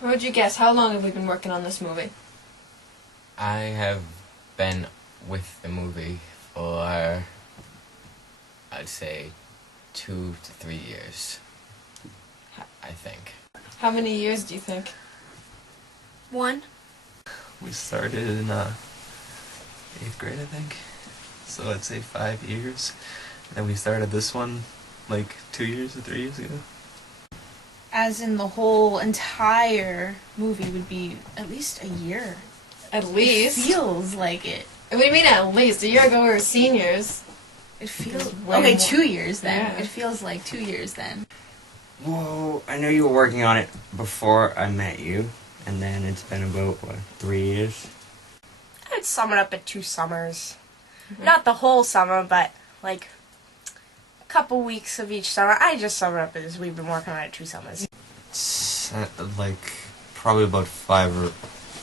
What would you guess? How long have we been working on this movie? I have been with the movie for, I'd say, 2 to 3 years, I think. How many years do you think? 1. We started in 8th grade, I think. So I'd say 5 years. And then we started this one like 2 years or 3 years ago. As in the whole entire movie would be at least a year. At least? It feels like it. What do you mean at least? A year ago we were seniors. It feels... way Okay, more. 2 years then. Yeah. It feels like 2 years then. Well, I know you were working on it before I met you, and then it's been about, 3 years? I'd sum it up at 2 summers. Not the whole summer, but like a couple weeks of each summer. I just sum it up as we've been working on it 2 summers. It's like probably about 5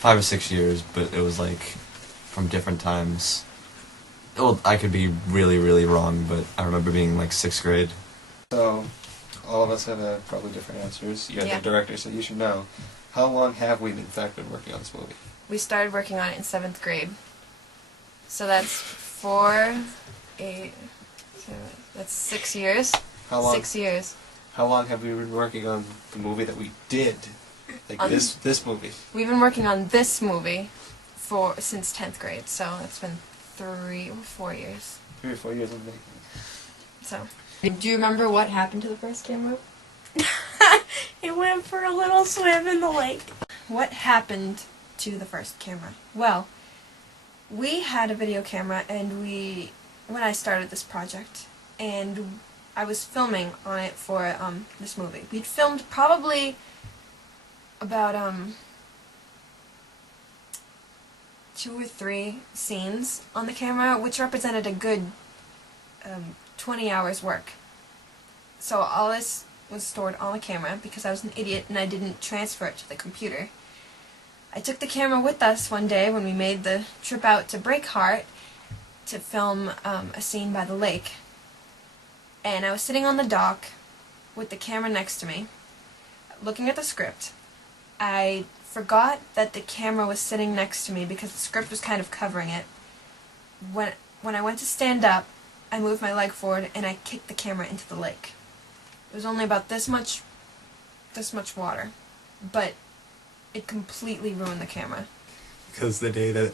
or 6 years, but it was like from different times. Well, I could be really, really wrong, but I remember being like 6th grade. So, all of us have probably different answers. You're Yeah. the director, so you should know. How long have we, in fact, been working on this movie? We started working on it in 7th grade. So that's 4, 8, 7, that's 6 years. How long? 6 years. How long have we been working on the movie that we did? Like On- this movie. We've been working on this movie since 10th grade, so it's been 3 or 4 years. 3 or 4 years in the making. So, do you remember what happened to the first camera? It went for a little swim in the lake. What happened to the first camera? Well, we had a video camera, and when I started this project, and I was filming on it for this movie. We'd filmed probably about 2 or 3 scenes on the camera, which represented a good 20 hours work. So all this was stored on the camera because I was an idiot and I didn't transfer it to the computer. I took the camera with us one day when we made the trip out to Breakheart to film a scene by the lake. And I was sitting on the dock with the camera next to me, looking at the script. I forgot that the camera was sitting next to me because the script was kind of covering it. When I went to stand up, I moved my leg forward and I kicked the camera into the lake. It was only about this much water, but it completely ruined the camera. Because the day that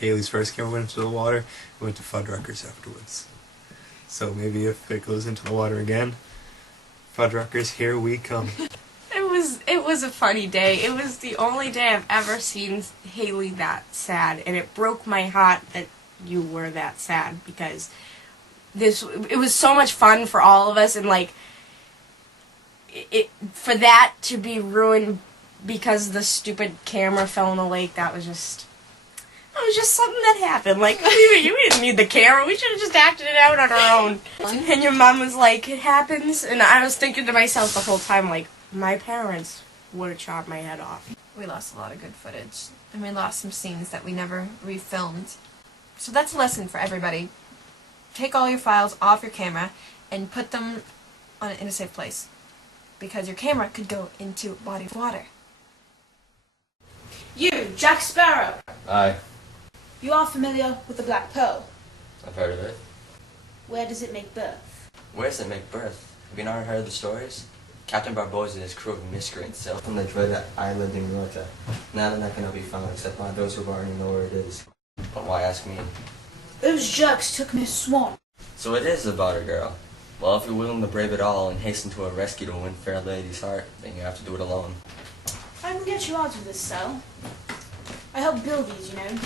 Haley's first camera went into the water, we went to Fuddruckers afterwards. So maybe if it goes into the water again, Fuddruckers, here we come. It was a funny day. It was the only day I've ever seen Haley that sad, and it broke my heart that you were that sad because it was so much fun for all of us, and like for that to be ruined because the stupid camera fell in the lake, that was just something that happened. Like, we didn't need the camera. We should have just acted it out on our own. And your mom was like, it happens. And I was thinking to myself the whole time, like, my parents would have chopped my head off. We lost a lot of good footage, and we lost some scenes that we never refilmed. So that's a lesson for everybody. Take all your files off your camera and put them in a safe place, because your camera could go into a body of water. You, Jack Sparrow. Aye, You are familiar with the Black Pearl. I've heard of it. Where does it make birth? Where does it make birth? Have you not heard the stories? Captain Barbosa and his crew of miscreants sailed from the dreaded island in Malta. Now they're not going to be found except by those who already know where it is. But why ask me? Those jerks took Miss Swan. So it is about a girl. Well, if you're willing to brave it all and hasten to a rescue to win fair lady's heart, then you have to do it alone. I can get you out of this cell. I help build these, you know.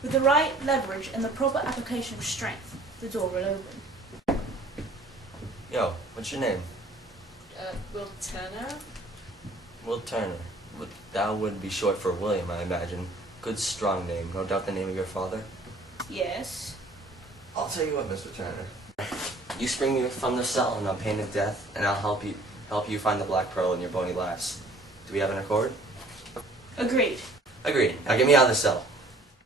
With the right leverage and the proper application of strength, the door will open. Yo, what's your name? Will Turner? Will Turner. That would be short for William, I imagine. Good, strong name. No doubt the name of your father? Yes. I'll tell you what, Mr. Turner. You spring me from the cell in a pain of death, and I'll help you find the Black Pearl in your bony lass. Do we have an accord? Agreed. Agreed. Now get me out of the cell.